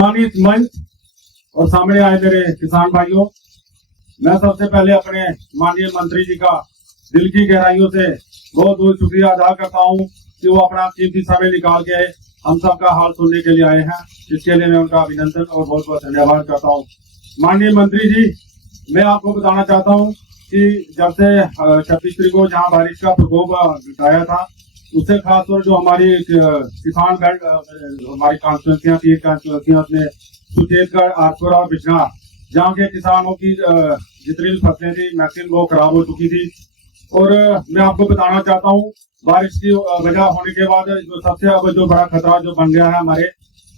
सम्मानित मंच और सामने आए मेरे किसान भाइयों, मैं सबसे पहले अपने माननीय मंत्री जी का दिल की गहराइयों से बहुत बहुत शुक्रिया अदा करता हूं कि वो अपना कीमती समय निकाल के हम सबका हाल सुनने के लिए आए हैं। इसके लिए मैं उनका अभिनंदन और बहुत बहुत धन्यवाद करता हूं। माननीय मंत्री जी, मैं आपको बताना चाहता हूं कि जब से 26 तारीख को जहां बारिश का प्रकोप घटाया था, उससे खासतौर जो हमारी किसान बेल्ट हमारी कॉन्स्टिट्यूंसियां 3 कॉन्स्टिट्यूंसियां में सुचेतगढ़, आरपुर और बिजनौर, जहाँ के किसानों की जितनी भी फसलें थी मैक्सिमम वो खराब हो चुकी थी। और मैं आपको बताना चाहता हूँ, बारिश की वजह होने के बाद जो सबसे अब जो बड़ा खतरा जो बन गया है, हमारे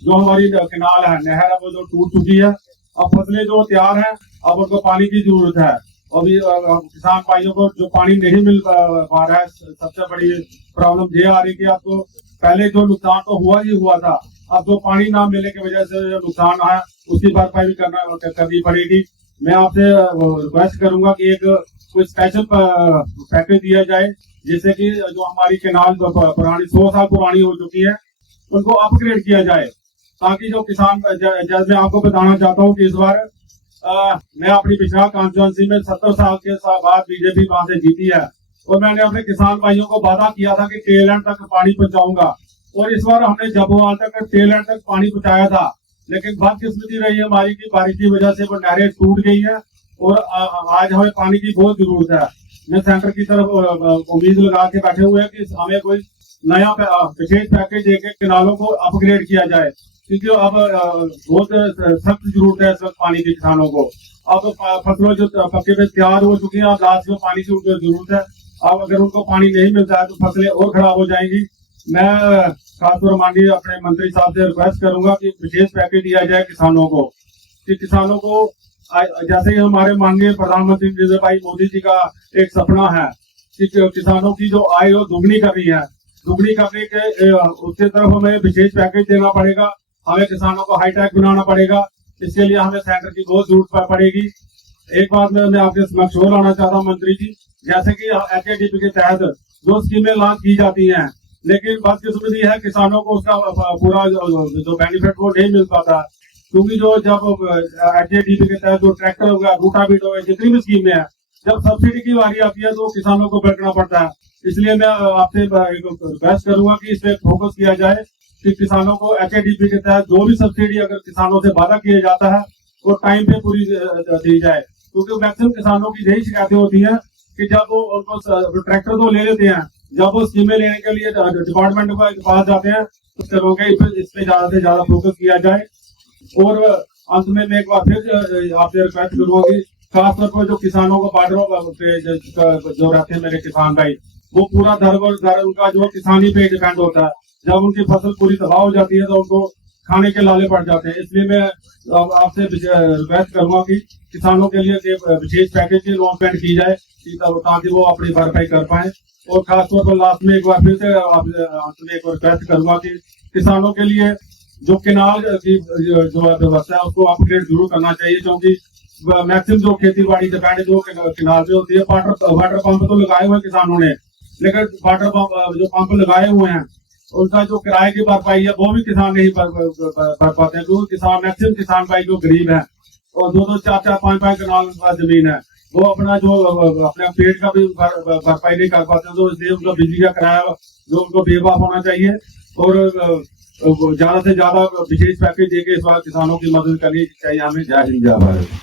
जो हमारी किनाल है, नहर है, वो जो टूट चुकी है। अब फसलें जो तैयार हैं, अब उनको पानी की जरूरत है। अभी किसान भाइयों को जो पानी नहीं मिल पा रहा है, सबसे बड़ी प्रॉब्लम ये आ रही है कि आपको पहले जो नुकसान तो हुआ ही हुआ था, अब जो पानी ना मिलने की वजह से जो नुकसान आया उसकी भरपाई भी करनी पड़ेगी। मैं आपसे रिक्वेस्ट करूंगा कि एक कोई स्पेशल पैकेज दिया जाए, जिससे कि जो हमारी केनाल पुरानी 100 साल पुरानी हो चुकी है, उनको अपग्रेड किया जाए, ताकि जो किसान जैसे मैं आपको बताना चाहता हूँ कि इस बार मैं अपनी बिजनौर कॉन्स्टिट्यूंसी में 70 साल के बाद बीजेपी वहां से जीती है, और मैंने अपने किसान भाइयों को वादा किया था कि टेल एंड तक पानी पहुंचाऊंगा, और इस बार हमने जबोवाल तक टेल एंड तक पानी पहुंचाया था। लेकिन बदकिस्मती रही है हमारी की बारिश की वजह से वो नहरें टूट गई है, और आज हमें पानी की बहुत जरूरत है। मैं सेंटर की तरफ उम्मीद लगा के बैठे हुए हैं कि हमें कोई नया विशेष पैकेज देके किनालों को अपग्रेड किया जाए, क्योंकि अब बहुत सख्त जरूरत है इस वक्त पानी की किसानों को। अब फसलों जो पक्के पे तैयार हो चुकी है, अब लास्ट में पानी की उनको जरूरत है। अब अगर उनको पानी नहीं मिलता है तो फसलें और खराब हो जाएंगी। मैं खासतौर माननीय अपने मंत्री साहब से रिक्वेस्ट करूंगा कि विशेष पैकेज दिया जाए किसानों को, कि किसानों को जैसे ही हमारे माननीय प्रधानमंत्री नरेंद्र भाई मोदी जी का एक सपना है कि किसानों की जो आय वो दुगनी करनी है, दुगनी करने के उसके तरफ हमें विशेष पैकेज देना पड़ेगा। हमें किसानों को हाईटेक बनाना पड़ेगा, इसके लिए हमें सेंटर की बहुत जरूरत पड़ेगी। एक बात मैं आपके समक्ष और लाना चाहता हूँ मंत्री जी, जैसे कि HADP के तहत जो स्कीमें लॉन्च की जाती हैं, लेकिन बदकिस्मती है किसानों को उसका पूरा जो बेनिफिट वो नहीं मिल पाता, क्योंकि जो जब HADP के तहत जो ट्रैक्टर हो गया, रूटावीटर हो गया, जितनी भी स्कीमें हैं, जब सब्सिडी की बारी आती है तो किसानों को भटकना पड़ता है। इसलिए मैं आपसे रिक्वेस्ट करूंगा कि इस पे फोकस किया जाए कि किसानों को HADP के तहत जो भी सब्सिडी अगर किसानों से वादा किया जाता है वो टाइम पे पूरी दी जाए, क्योंकि मैक्सिमम किसानों की यही शिकायतें होती हैं कि जब वो उनको ट्रैक्टर तो ले लेते हैं, जब वो स्कीमें लेने के लिए डिपार्टमेंट के पास जाते हैं तो करो के इस पे ज्यादा से ज्यादा फोकस किया जाए। और अंत में मैं एक बार फिर आपसे रिक्वेस्ट करूंगा कि खासतौर पर जो किसानों को बॉर्डरों पे जो रहते हैं मेरे किसान भाई, वो पूरा दर उनका जो किसानी पे डिपेंड होता है। जब उनकी फसल पूरी तबाह हो जाती है तो उनको खाने के लाले पड़ जाते हैं। इसलिए मैं आपसे रिक्वेस्ट करूंगा कि किसानों के लिए विशेष पैकेज की लॉन्चमेंट की जाए, ताकि वो अपनी भरपाई कर पाए। और खासतौर पर लास्ट में एक बार फिर से आपसे एक रिक्वेस्ट करूंगा कि किसानों के लिए जो केनाल की जो व्यवस्था है उसको अपग्रेड जरूर करना चाहिए, क्योंकि मैक्सिमम जो खेती बाड़ी डिपेंड जो केनाल पे होती है। वाटर पंप तो लगाए हुए किसानों ने, लेकिन वाटर पंप जो पंप लगाए हुए हैं उनका जो किराए की भरपाई है वो भी किसान नहीं भर पाते हैं, क्योंकि किसान मैक्सिमम किसान भाई जो गरीब है और 2-2, 4-4, 5-5 कनाल जमीन है, वो अपना जो अपने पेट का भी भरपाई नहीं कर पाते, तो इसलिए उनका बिजली का किराया जो उनको बेवाफ होना चाहिए। और ज्यादा से ज्यादा विशेष पैकेज देके इस बार किसानों की मदद करनी चाहिए हमें। जय हिंद, जय भारत।